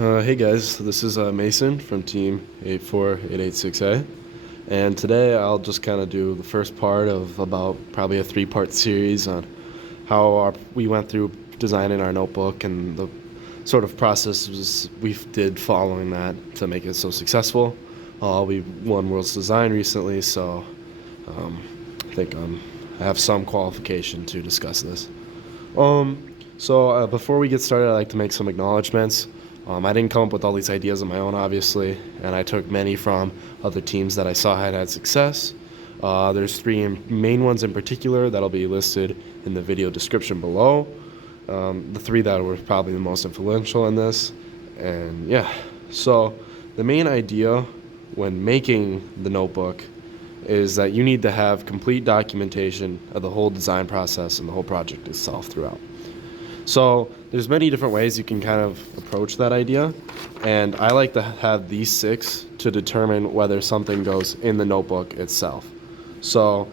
Hey guys, this is Mason from Team 84886A, and today I'll just kind of do the first part of about probably a three-part series on how we went through designing our notebook and the sort of processes we did following that to make it so successful. We won World's Design recently, so I think I have some qualification to discuss this. Before we get started, I'd like to make some acknowledgements. I didn't come up with all these ideas on my own, obviously, and I took many from other teams that I saw had success. There's three main ones in particular that'll be listed in the video description below. The three that were probably the most influential in this. And yeah, so the main idea when making the notebook is that you need to have complete documentation of the whole design process and the whole project itself throughout. So there's many different ways you can kind of approach that idea, and I like to have these six to determine whether something goes in the notebook itself. So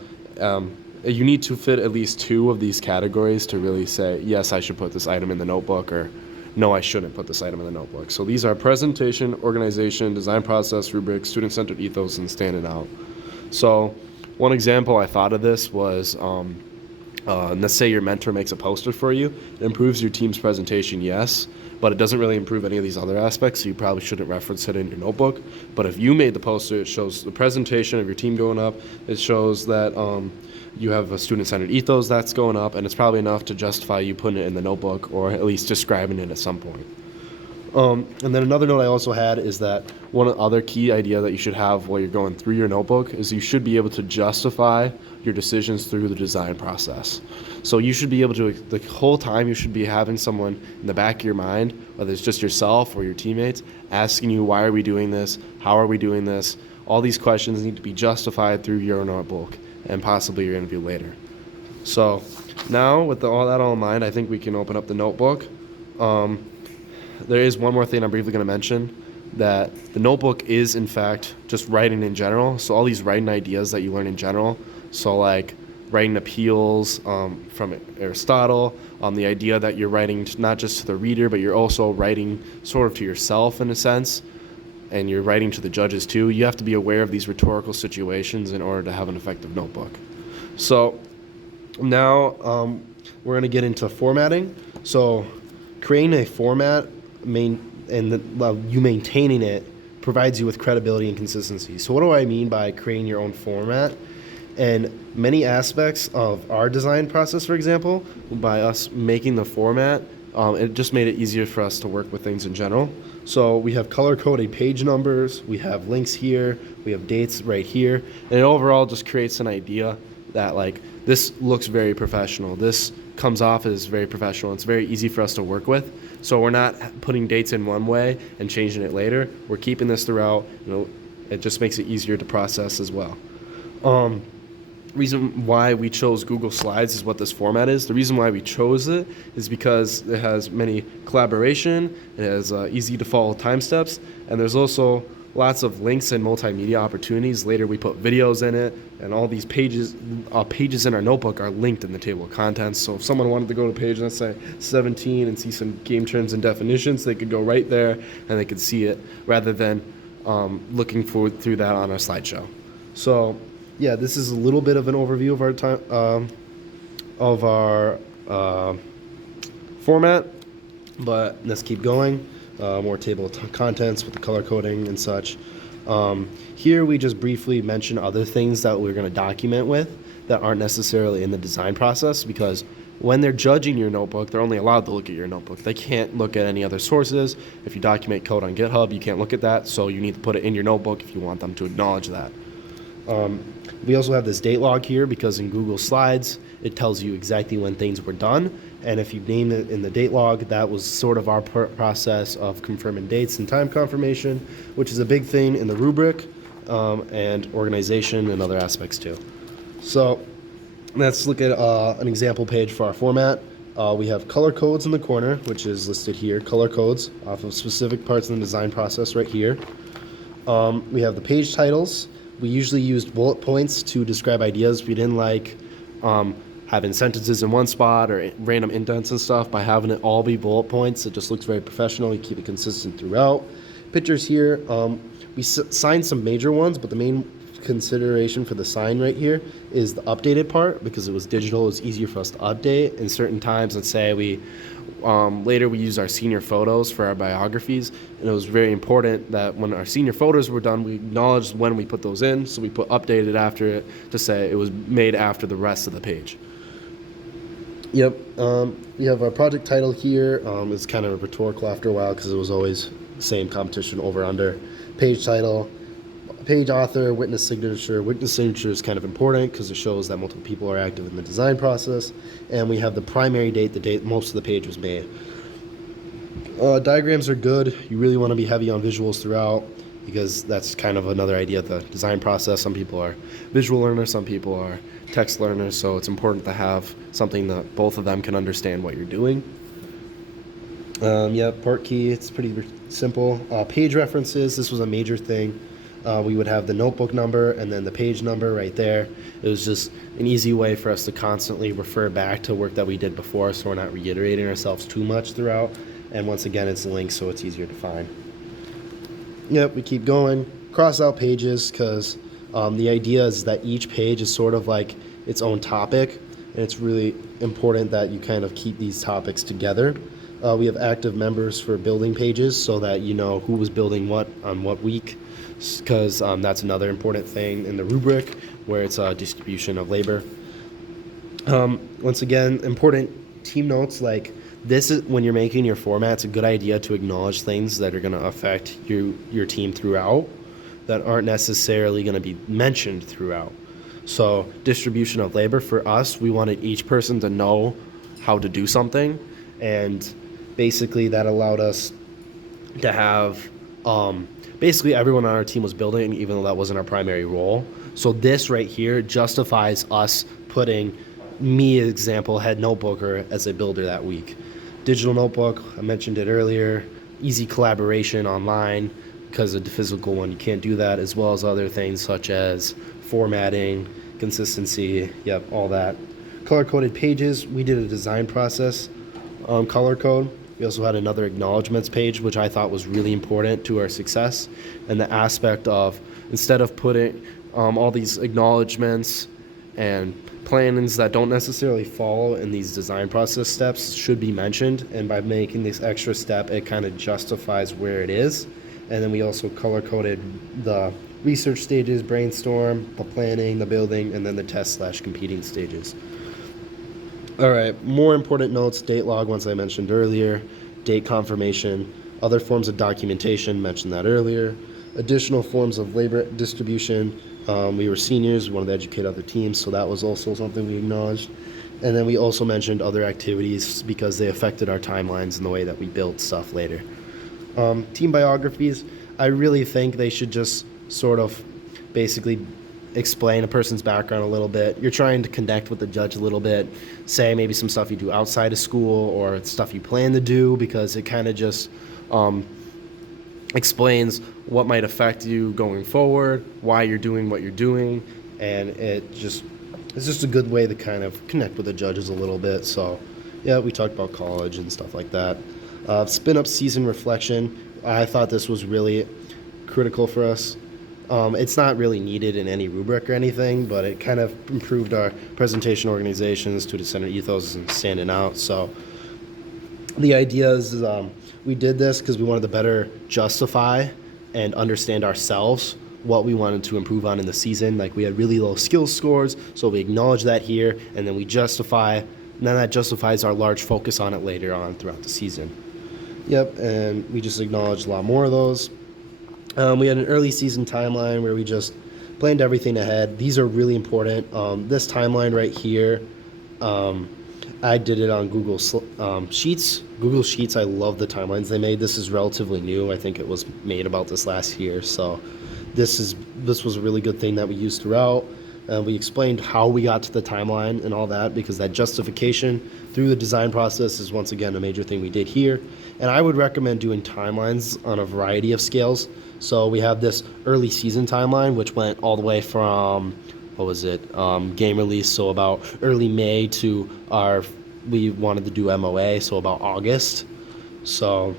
you need to fit at least two of these categories to really say, yes, I should put this item in the notebook, or no, I shouldn't put this item in the notebook. So these are presentation, organization, design process, rubric, student-centered ethos, and standing out. So one example I thought of this was let's say your mentor makes a poster for you. It improves your team's presentation, yes, but it doesn't really improve any of these other aspects, so you probably shouldn't reference it in your notebook. But if you made the poster, it shows the presentation of your team going up. It shows that you have a student-centered ethos that's going up, and it's probably enough to justify you putting it in the notebook or at least describing it at some point. And then another note I also had is that one other key idea that you should have while you're going through your notebook is you should be able to justify your decisions through the design process. So you should be able to, the whole time you should be having someone in the back of your mind, whether it's just yourself or your teammates, asking you, why are we doing this? How are we doing this? All these questions need to be justified through your notebook and possibly your interview later. So now with all that in mind, I think we can open up the notebook. There is one more thing I'm briefly going to mention, that the notebook is, in fact, just writing in general. So all these writing ideas that you learn in general, so like writing appeals from Aristotle, the idea that you're writing not just to the reader, but you're also writing sort of to yourself in a sense, and you're writing to the judges too. You have to be aware of these rhetorical situations in order to have an effective notebook. So now we're going to get into formatting. So creating a format you maintaining it provides you with credibility and consistency. So what do I mean by creating your own format? And many aspects of our design process, for example, by us making the format, it just made it easier for us to work with things in general. So we have color-coded page numbers, we have links here, we have dates right here, and it overall just creates an idea that like this looks very professional. This comes off as very professional. It's very easy for us to work with. So we're not putting dates in one way and changing it later. We're keeping this throughout. It just makes it easier to process as well. Reason why we chose Google Slides is what this format is. The reason why we chose it is because it has many collaboration, it has easy to follow time steps, and there's also lots of links and multimedia opportunities. Later we put videos in it, and all these pages in our notebook are linked in the table of contents. So if someone wanted to go to page, let's say 17, and see some game terms and definitions, they could go right there and they could see it rather than looking through that on our slideshow. So yeah, this is a little bit of an overview of our format, but let's keep going. More table of contents with the color coding and such. Here we just briefly mention other things that we're going to document with that aren't necessarily in the design process, because when they're judging your notebook, they're only allowed to look at your notebook. They can't look at any other sources. If you document code on GitHub, you can't look at that, so you need to put it in your notebook if you want them to acknowledge that. We also have this date log here because in Google Slides, it tells you exactly when things were done. And if you name it in the date log, that was sort of our process of confirming dates and time confirmation, which is a big thing in the rubric and organization and other aspects too. So let's look at an example page for our format. We have color codes in the corner, which is listed here, color codes off of specific parts in the design process right here. We have the page titles. We usually used bullet points to describe ideas. We didn't like having sentences in one spot or random indents and stuff. By having it all be bullet points, it just looks very professional. You keep it consistent throughout. Pictures here, we signed some major ones, but the main consideration for the sign right here is the updated part, because it was digital. It was easier for us to update. In certain times, let's say we later we used our senior photos for our biographies, and it was very important that when our senior photos were done, we acknowledged when we put those in, so we put updated after it to say it was made after the rest of the page. Yep. We have our project title here. It's kind of rhetorical after a while because it was always the same competition over under. Page title, page author, witness signature. Witness signature is kind of important because it shows that multiple people are active in the design process. And we have the primary date, the date most of the page was made. Diagrams are good. You really want to be heavy on visuals throughout, because that's kind of another idea of the design process. Some people are visual learners, some people are text learners, so it's important to have something that both of them can understand what you're doing. Part key, it's pretty simple. Page references, this was a major thing. We would have the notebook number and then the page number right there. It was just an easy way for us to constantly refer back to work that we did before, so we're not reiterating ourselves too much throughout. And once again, it's linked, so it's easier to find. Yep, we keep going. Cross out pages, because the idea is that each page is sort of like its own topic, and it's really important that you kind of keep these topics together. We have active members for building pages so that you know who was building what on what week, because that's another important thing in the rubric where it's a distribution of labor. Once again, important team notes, like this is when you're making your format, it's a good idea to acknowledge things that are going to affect your team throughout that aren't necessarily going to be mentioned throughout. So distribution of labor, for us, we wanted each person to know how to do something, and basically that allowed us to have basically everyone on our team was building, even though that wasn't our primary role. So this right here justifies us putting me, example, head notebooker, as a builder that week. Digital notebook, I mentioned it earlier, easy collaboration online, because of the physical one you can't do that, as well as other things such as formatting, consistency, yep, all that. Color-coded pages, we did a design process color code. We also had another acknowledgements page, which I thought was really important to our success, and the aspect of, instead of putting all these acknowledgements and plannings that don't necessarily follow in these design process steps should be mentioned, and by making this extra step, it kind of justifies where it is. And then we also color-coded the research stages, brainstorm, the planning, the building, and then the test/competing stages. All right, more important notes, date log, ones I mentioned earlier, date confirmation, other forms of documentation, mentioned that earlier, additional forms of labor distribution. We were seniors, we wanted to educate other teams, so that was also something we acknowledged. And then we also mentioned other activities because they affected our timelines and the way that we built stuff later. Team biographies, I really think they should just sort of basically explain a person's background a little bit. You're trying to connect with the judge a little bit, say maybe some stuff you do outside of school or stuff you plan to do, because it kind of just explains what might affect you going forward, why you're doing what you're doing, and it's just a good way to kind of connect with the judges a little bit. So yeah, we talked about college and stuff like that. Spin up season reflection, I thought this was really critical for us. It's not really needed in any rubric or anything, but it kind of improved our presentation organization, student-centered ethos, and standing out. So the idea is we did this because we wanted to better justify and understand ourselves what we wanted to improve on in the season. Like, we had really low skills scores, so we acknowledge that here, and then we justify, and then that justifies our large focus on it later on throughout the season. Yep, and we just acknowledged a lot more of those. We had an early season timeline where we just planned everything ahead. These are really important. This timeline right here, I did it on Google Sheets. Google Sheets, I love the timelines they made. This is relatively new. I think it was made about this last year. So this was a really good thing that we used throughout. We explained how we got to the timeline and all that, because that justification through the design process is once again a major thing we did here. And I would recommend doing timelines on a variety of scales. So we have this early season timeline, which went all the way from game release. So about early May to we wanted to do MOA, so about August. So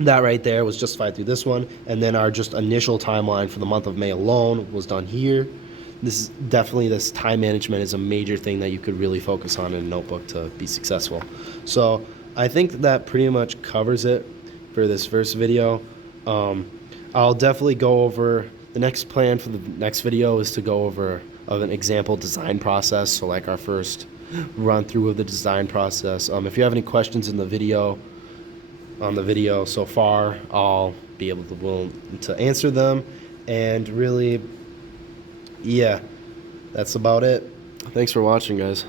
that right there was justified through this one. And then our just initial timeline for the month of May alone was done here. This time management is a major thing that you could really focus on in a notebook to be successful. So I think that pretty much covers it for this first video. I'll definitely go over the next plan for the next video is to go over an example design process. So like our first run through of the design process. If you have any questions on the video so far, I'll be able to answer them. And really, yeah, that's about it. Thanks for watching, guys.